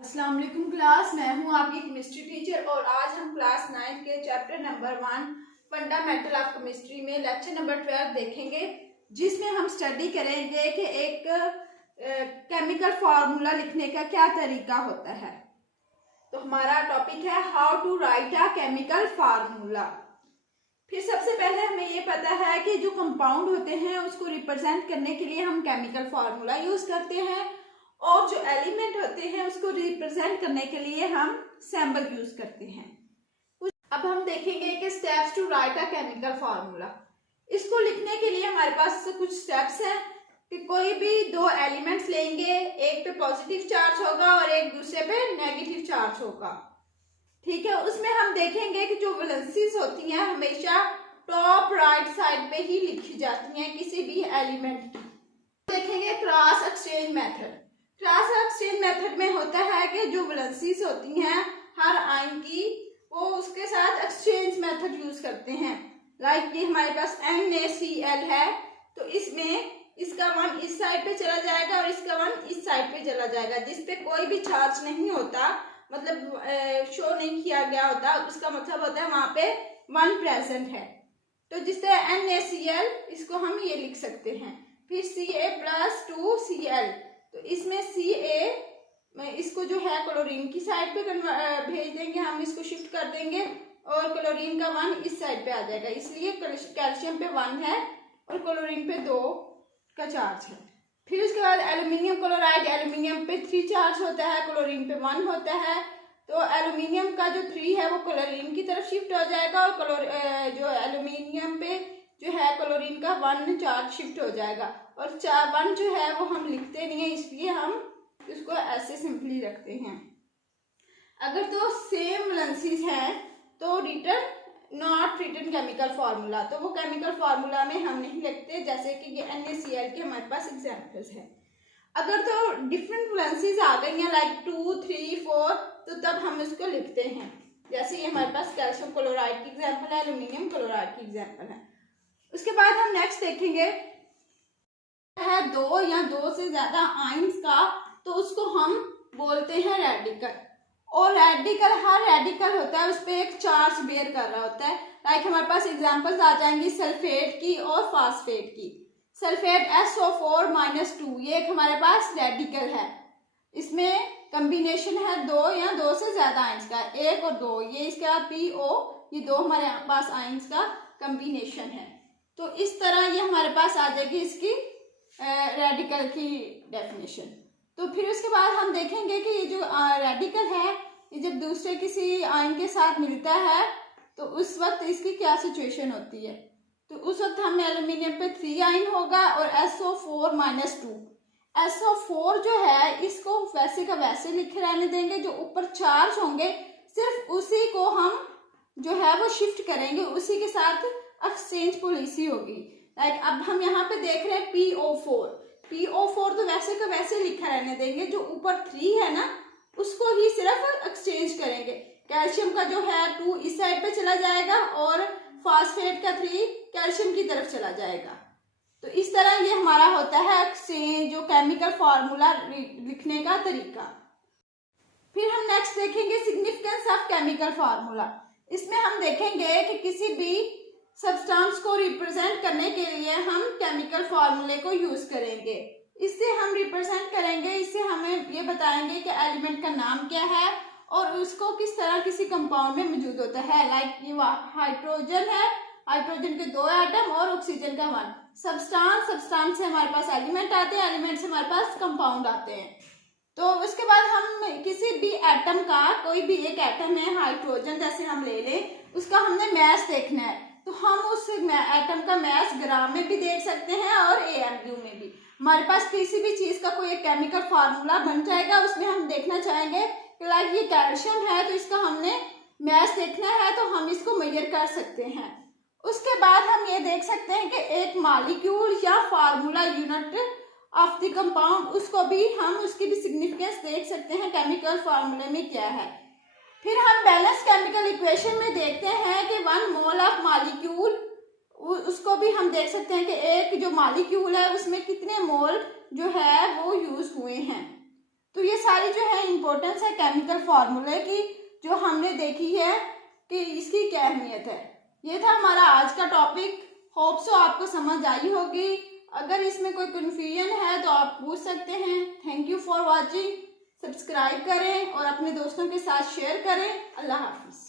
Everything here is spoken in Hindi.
अस्सलाम वालेकुम क्लास, मैं हूं आपकी केमिस्ट्री टीचर और आज हम क्लास 9 के chapter number 1 fundamental of chemistry में लेक्चर नंबर 12 देखेंगे, जिसमें हम स्टडी करेंगे कि एक केमिकल फार्मूला लिखने का क्या तरीका होता है। तो हमारा टॉपिक है how to write a chemical formula. फिर सबसे पहले हमें ये पता है कि जो कंपाउंड होते हैं उसको रिप्रेजेंट करने के लिए हम केमिकल फार्मूला यूज करते हैं और जो एलिमेंट होते हैं उसको रिप्रेजेंट करने के लिए हम सिंबल यूज करते हैं। अब हम देखेंगे कि steps to write a chemical formula. इसको लिखने के लिए हमारे पास कुछ स्टेप्स हैं कि कोई भी दो एलिमेंट्स लेंगे, एक पे पॉजिटिव चार्ज होगा और एक दूसरे पे नेगेटिव चार्ज होगा। ठीक है, उसमें हम देखेंगे कि जो वैलेंसीज होती हैं हमेशा टॉप राइट साइड पे ही लिखी जाती हैं किसी भी एलिमेंट की। देखेंगे cross exchange method. Cross exchange method में होता है कि जो वैलेंसीज होती हैं हर आयन की, वो उसके साथ एक्सचेंज मेथड यूज करते हैं। लाइक ये हमारे पास NaCl है, तो इसमें इसका 1 इस साइड पे चला जाएगा और इसका 1 इस साइड पे चला जाएगा, जिसपे कोई भी चार्ज नहीं होता, मतलब शो नहीं किया गया होता। उसका मतलब होता है वहां पे 1 प्रेजेंट है। तो जिस तरह NaCl, इसको हम ये लिख सकते हैं। फिर Ca+2Cl, तो इसमें Ca इसको जो है क्लोरीन की साइड पे भेज देंगे, हम इसको शिफ्ट कर देंगे और क्लोरीन का 1 इस साइड पे आ जाएगा, इसलिए कैल्शियम पे 1 है और क्लोरीन पे 2 का चार्ज है। फिर उसके बाद एल्यूमिनियम क्लोराइड, एल्यूमिनियम पे 3 चार्ज होता है, क्लोरीन पे 1 होता है। तो एल्यूमिनियम का जो 3 है वो क्लोरीन की तरफ शिफ्ट हो जाएगा और जो एल्यूमिनियम पे जो है क्लोरीन का 1 चार्ज शिफ्ट हो जाएगा। और 1 जो है वो हम लिखते नहीं है, इसलिए हम इसको ऐसे सिंपली रखते हैं। अगर तो सेम वैलेंसीज हैं तो नॉट रिटन केमिकल फार्मूला, तो वो केमिकल फार्मूला में हम नहीं लिखते, जैसे कि ये NaCl के हमारे पास एग्जांपल्स हैं। अगर तो डिफरेंट वैलेंसीज आ गई हैं लाइक 2, 3, 4, तो तब हम इसको लिखते हैं। जैसे ये हमारे पास कैल्शियम क्लोराइड की एग्जाम्पल है, एल्यूमिनियम क्लोराइड की एग्जाम्पल है। उसके बाद हम नेक्स्ट देखेंगे है 2 या 2 से ज्यादा आयंस का, तो उसको हम बोलते हैं रेडिकल। और रेडिकल, हर रेडिकल होता है उस पर एक चार्ज बेयर कर रहा होता है। लाइक हमारे पास एग्जांपल्स आ जाएंगी सल्फेट की और फास्फेट की। सल्फेट SO4-2, ये एक हमारे पास रेडिकल है। इसमें कॉम्बिनेशन है 2 या 2 से ज्यादा आयंस का, 1 और 2, ये इसका PO, ये 2 हमारे पास आयंस का कॉम्बिनेशन है। तो इस तरह ये हमारे पास आ जाएगी इसकी रेडिकल की डेफिनेशन। तो फिर उसके बाद हम देखेंगे कि ये जो रेडिकल है, ये जब दूसरे किसी आयन के साथ मिलता है तो उस वक्त इसकी क्या सिचुएशन होती है। तो उस वक्त हमें एल्यूमिनियम पे 3 आयन होगा और SO4-2। SO4 जो है इसको वैसे का वैसे लिखे रहने देंगे, जो ऊपर चार्ज होंगे सिर्फ उसी को हम जो है वो शिफ्ट करेंगे, उसी के साथ एक्सचेंज पॉलिसी होगी। लाइक अब हम यहाँ पे देख रहे हैं PO4 तो वैसे का वैसे लिखा रहने देंगे, जो ऊपर 3 है ना उसको ही सिर्फ एक्सचेंज करेंगे। कैल्शियम का जो है 2 इस साइड पे चला जाएगा और फास्फेट का 3 कैल्शियम की तरफ चला जाएगा। तो इस तरह ये हमारा होता है एक्सचेंज, जो केमिकल फार्मूला लिखने का तरीका। फिर हम नेक्स्ट देखेंगे सिग्निफिकेंस ऑफ केमिकल फार्मूला। इसमें हम देखेंगे कि किसी भी सब्सटेंस को रिप्रेजेंट करने के लिए हम केमिकल फार्मूले को यूज करेंगे। इससे हम रिप्रेजेंट करेंगे, इससे हमें ये बताएंगे कि एलिमेंट का नाम क्या है और उसको किस तरह किसी कंपाउंड में मौजूद होता है। लाइक ये हाइड्रोजन है, हाइड्रोजन के 2 एटम और ऑक्सीजन का 1। सब्सटेंस से हमारे पास एलिमेंट आते हैं, एलिमेंट से हमारे पास कंपाउंड आते हैं। तो उसके बाद हम किसी भी एटम का, कोई भी एक एटम है हाइड्रोजन जैसे हम ले लें, उसका हमने मैस देखना है, तो हम उस एटम का मैस ग्राम में भी देख सकते हैं और AMU में भी। हमारे पास किसी भी चीज का कोई एक केमिकल फार्मूला बन जाएगा, उसमें हम देखना चाहेंगे कि लाइक ये कैल्शियम है तो इसका हमने मैस देखना है, तो हम इसको मेजर कर सकते हैं। उसके बाद हम ये देख सकते हैं कि एक मॉलिक्यूल या formula unit of the compound, उसको भी हम उसकी भी सिग्निफिकेंस देख सकते हैं केमिकल फार्मूले में क्या है। फिर हम बैलेंस केमिकल इक्वेशन में देखते हैं कि 1 मोल ऑफ मॉलिक्यूल, उसको भी हम देख सकते हैं कि एक जो मॉलिक्यूल है उसमें कितने मोल जो है वो यूज हुए हैं। तो ये सारी जो है इम्पोर्टेंस है केमिकल फार्मूले की, जो हमने देखी है कि इसकी क्या अहमियत है। ये था हमारा आज का टॉपिक। होप सो आपको समझ आई होगी। अगर इसमें कोई कन्फ्यूजन है तो आप पूछ सकते हैं। Thank you for watching. Subscribe करें और अपने दोस्तों के साथ शेयर करें। अल्लाह हाफिज़।